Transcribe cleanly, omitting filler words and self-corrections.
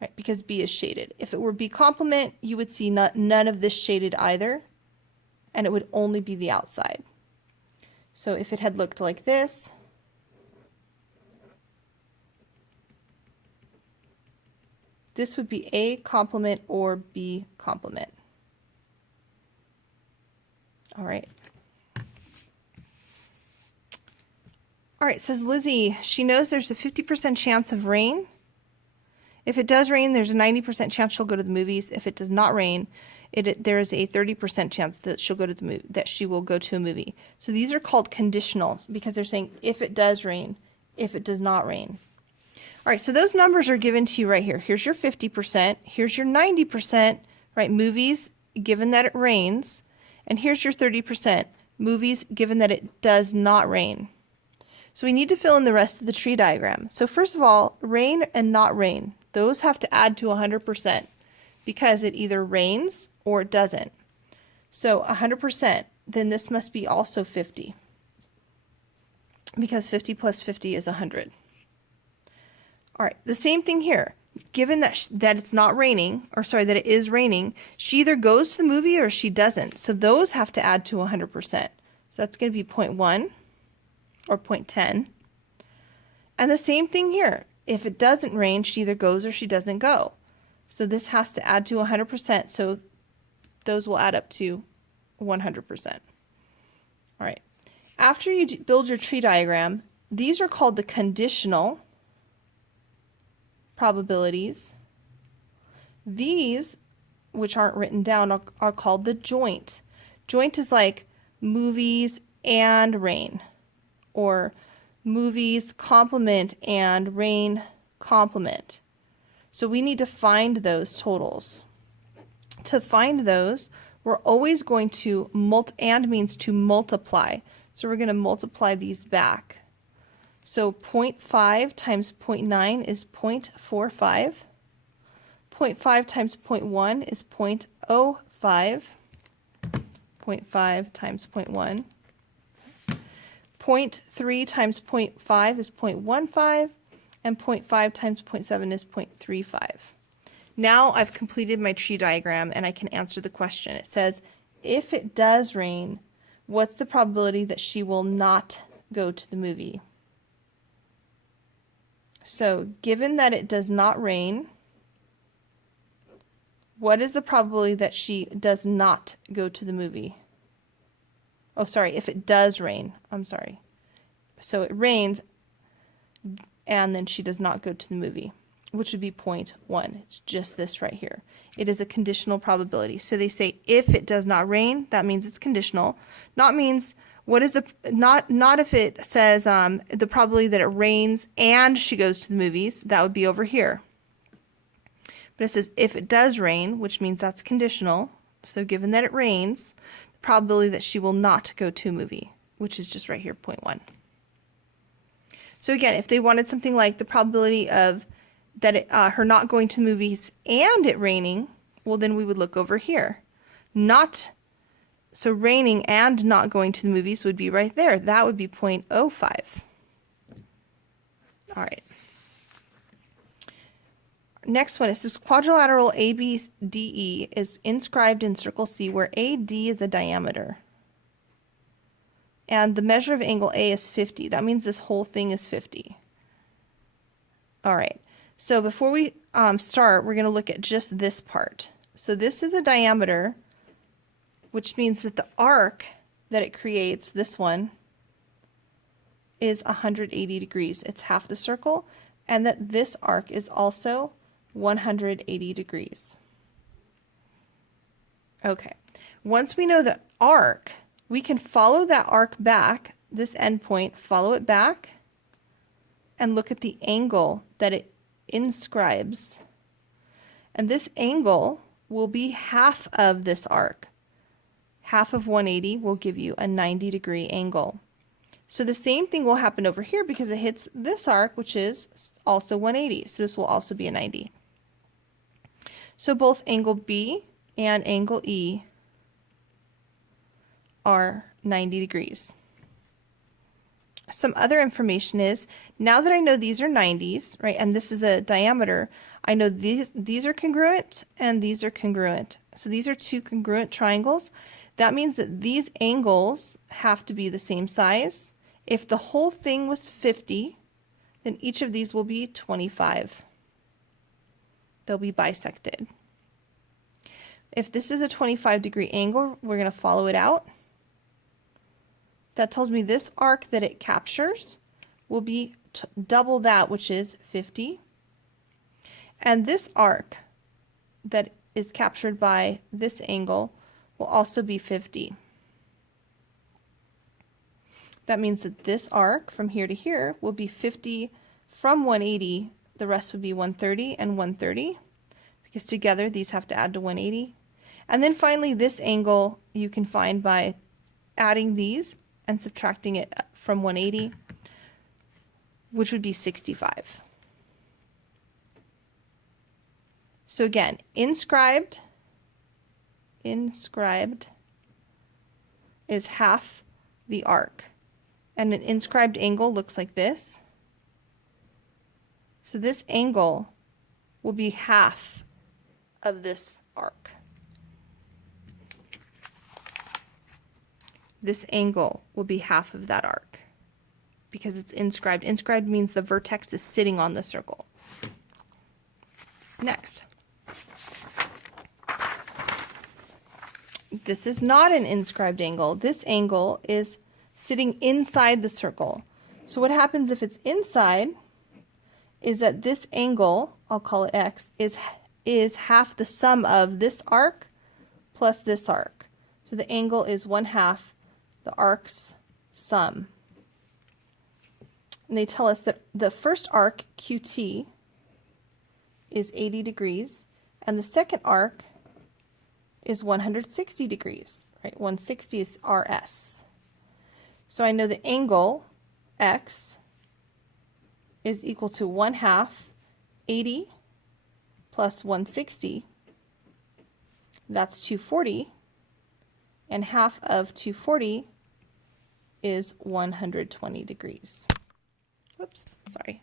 right? Because B is shaded. If it were B complement, you would see none of this shaded either, and it would only be the outside. So if it had looked like this, this would be A complement or B complement. All right. All right, says Lizzie, she knows there's a 50% chance of rain. If it does rain, there's a 90% chance she'll go to the movies. If it does not rain, there is a 30% chance that she'll go to that she will go to a movie. So these are called conditional because they're saying if it does rain, if it does not rain. All right, so those numbers are given to you right here. Here's your 50%, here's your 90%, right? Movies, given that it rains, and here's your 30%, movies, given that it does not rain. So we need to fill in the rest of the tree diagram. So first of all, rain and not rain, those have to add to 100% because it either rains or it doesn't. So 100%, then this must be also 50 because 50 plus 50 is 100. All right, the same thing here. Given that it's not raining, or sorry, that it is raining, she either goes to the movie or she doesn't. So those have to add to 100%. So that's going to be 0.1 or 0.10. And the same thing here. If it doesn't rain, she either goes or she doesn't go. So this has to add to 100%. So those will add up to 100%. All right. After you build your tree diagram, these are called the conditional probabilities. These, which aren't written down, are called the joint. Joint is like movies and rain, or movies complement and rain complement. So we need to find those totals. To find those, we're always going to and means to multiply. So we're going to multiply these back. So 0.5 times 0.9 is 0.45. 0.5 times 0.1 is 0.05. 0.5 times 0.1. 0.3 times 0.5 is 0.15. And 0.5 times 0.7 is 0.35. Now I've completed my tree diagram and I can answer the question. It says, if it does rain, what's the probability that she will not go to the movie? So given that it does not rain, what is the probability that she does not go to the movie? Oh, sorry, if it does rain, I'm sorry. So it rains and then she does not go to the movie, which would be 0.1. It's just this right here. It is a conditional probability. So they say if it does not rain, that means it's conditional. Not means what is the not if it says the probability that it rains and she goes to the movies, that would be over here. But it says if it does rain, which means that's conditional. So given that it rains, the probability that she will not go to a movie, which is just right here, 0.1. So again, if they wanted something like the probability of her not going to movies and it raining, well then we would look over here. So raining and not going to the movies would be right there. That would be 0.05. All right. Next one, it says quadrilateral ABDE is inscribed in circle C where AD is a diameter. And the measure of angle A is 50. That means this whole thing is 50. All right. So before we start, we're going to look at just this part. So this is a diameter, which means that the arc that it creates, this one, is 180 degrees. It's half the circle, and that this arc is also 180 degrees. Okay. Once we know the arc, we can follow that arc back, this endpoint, follow it back, and look at the angle that it inscribes. And this angle will be half of this arc. Half of 180 will give you a 90-degree angle. So the same thing will happen over here because it hits this arc, which is also 180. So this will also be a 90. So both angle B and angle E are 90 degrees. some other information is, now that I know these are 90s, right, and this is a diameter, I know these are congruent and these are congruent. So these are two congruent triangles. That means that these angles have to be the same size. If the whole thing was 50, then each of these will be 25. They'll be bisected. If this is a 25-degree angle, we're going to follow it out. That tells me this arc that it captures will be double that, which is 50. And this arc that is captured by this angle will also be 50. That means that this arc from here to here will be 50 from 180. The rest would be 130 and 130, because together these have to add to 180. And then finally, this angle you can find by adding these and subtracting it from 180, which would be 65. So again, inscribed is half the arc. And an inscribed angle looks like this. So this angle will be half of this arc. This angle will be half of that arc because it's inscribed. Inscribed means the vertex is sitting on the circle. Next. This is not an inscribed angle. This angle is sitting inside the circle. So what happens if it's inside is that this angle, I'll call it x, is half the sum of this arc plus this arc. So the angle is 1/2 the arc's sum. And they tell us that the first arc, QT, is 80 degrees, and the second arc is 160 degrees, right? 160 is RS. So I know the angle, X, is equal to 1/2 80 plus 160. That's 240. And half of 240 is 120 degrees. Oops, sorry.